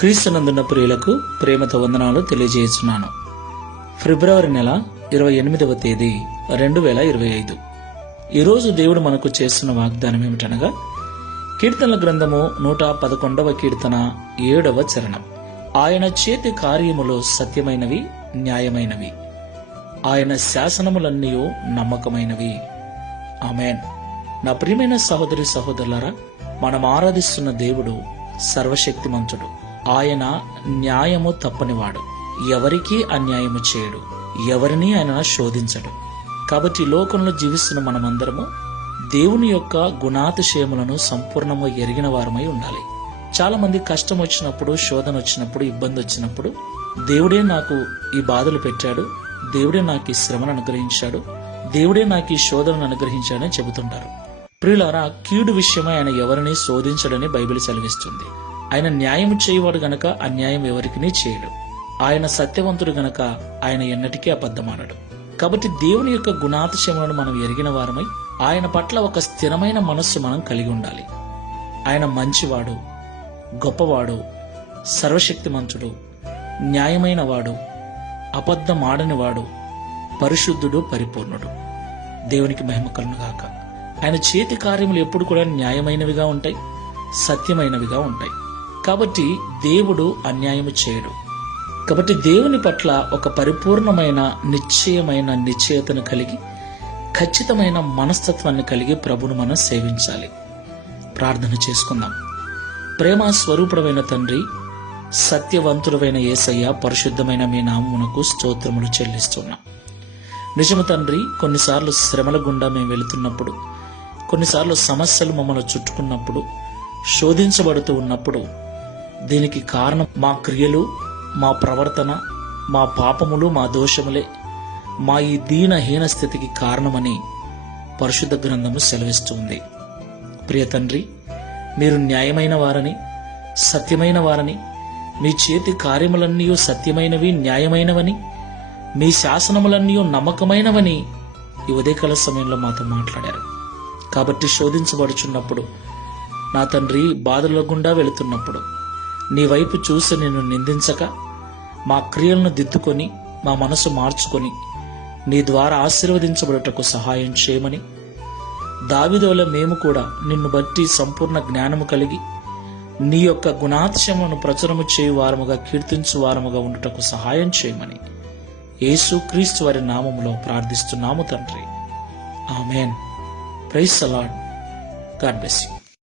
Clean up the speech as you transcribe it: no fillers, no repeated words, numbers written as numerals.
క్రీస్తునందున్న ప్రియులకు ప్రేమతో వందనాలు తెలియజేస్తున్నాను. ఫిబ్రవరి నెల 28వ తేదీ 2025. ఈరోజు దేవుడు మనకు చేస్తున్న వాగ్దానం ఏమిటనగా, కీర్తనల గ్రంథము 111వ కీర్తన 7వ చరణం. ఆయన చేతి కార్యములు సత్యమైనవి, న్యాయమైనవి, ఆయన శాసనములన్నీ నమ్మకమైనవి. ఆమేన్. నా ప్రియమైన సహోదరి సహోదరులారా, మనం ఆరాధిస్తున్న దేవుడు సర్వశక్తిమంతుడు. ఆయన న్యాయము తప్పనివాడు, ఎవరికీ అన్యాయము చేయడు, ఎవరిని ఆయన శోధించడు. కాబట్టి లోకంలో జీవిస్తున్న మనమందరము దేవుని యొక్క గుణాతిశయములను సంపూర్ణంగా ఎరిగిన వారమై ఉండాలి. చాలా మంది కష్టం వచ్చినప్పుడు, శోధన వచ్చినప్పుడు, ఇబ్బంది వచ్చినప్పుడు దేవుడే నాకు ఈ బాధలు పెట్టాడు, దేవుడే నాకు ఈ శ్రమను అనుగ్రహించాడు, దేవుడే నాకు ఈ శోధనను అనుగ్రహించాడని చెబుతుంటారు. ప్రియులారా, కీడు విషయమై ఆయన ఎవరిని శోధించడని బైబిల్ సెలవిస్తుంది. ఆయన న్యాయం చేయవాడు గనక అన్యాయం ఎవరికినీ చేయడు. ఆయన సత్యవంతుడు గనక ఆయన ఎన్నటికీ అబద్ధమానడు. కాబట్టి దేవుని యొక్క గుణాతిశయములను మనం ఎరిగిన వారమై ఆయన పట్ల ఒక స్థిరమైన మనస్సు మనం కలిగి ఉండాలి. ఆయన మంచివాడు, గొప్పవాడు, సర్వశక్తిమంతుడు, న్యాయమైన వాడు, అబద్ధమాడనివాడు, పరిశుద్ధుడు, పరిపూర్ణుడు. దేవునికి మహిమ కలుగుగాక. ఆయన చేతి కార్యములు ఎప్పుడు కూడా న్యాయమైనవిగా ఉంటాయి, సత్యమైనవిగా ఉంటాయి. కాబట్టి దేవుడు అన్యాయము చేయడు. కాబట్టి దేవుని పట్ల ఒక పరిపూర్ణమైన నిశ్చయతను కలిగి, ఖచ్చితమైన మనస్తత్వాన్ని కలిగి ప్రభును మనం సేవించాలి. ప్రార్థన చేసుకుందాం. ప్రేమ స్వరూపుడమైన తండ్రి, సత్యవంతుడైన యేసయ్య, పరిశుద్ధమైన మీ నామమునకు స్తోత్రములు చెల్లిస్తున్నాం. నిజము తండ్రి, కొన్నిసార్లు శ్రమల గుండా మేము వెళుతున్నప్పుడు, కొన్నిసార్లు సమస్యలు మమ్మల్ని చుట్టుకున్నప్పుడు, శోధించబడుతూ ఉన్నప్పుడు దీనికి కారణం మా క్రియలు, మా ప్రవర్తన, మా పాపములు, మా దోషములే మా ఈ దీనహీన స్థితికి కారణమని పరిశుద్ధ గ్రంథము సెలవిస్తుంది. ప్రియ తండ్రి, మీరు న్యాయమైన వారని, సత్యమైన వారని, మీ చేతి కార్యములన్నీ సత్యమైనవి, న్యాయమైనవని, మీ శాసనములన్నీ నమ్మకమైనవని ఈ ఉదయకాల సమయంలో మాతో మాట్లాడారు. కాబట్టి శోధించబడుచున్నప్పుడు, నా తండ్రి, బాధల గుండా వెళుతున్నప్పుడు నీ వైపు చూసి నిన్ను నిందించక, మా క్రియలను దిద్దుకొని, మా మనసు మార్చుకొని నీ ద్వారా ఆశీర్వదించబడుటకు సహాయం చేయమని, దావీదువలె మేము కూడా నిన్ను బట్టి సంపూర్ణ జ్ఞానము కలిగి నీ యొక్క గుణాతిశయములను ప్రచురము చేయు వారముగా, కీర్తించు వారముగా ఉండుటకు సహాయం చేయమని యేసు క్రీస్తు వారి నామములో ప్రార్థిస్తున్నాము తండ్రి. Amen. Praise the lord. God bless you.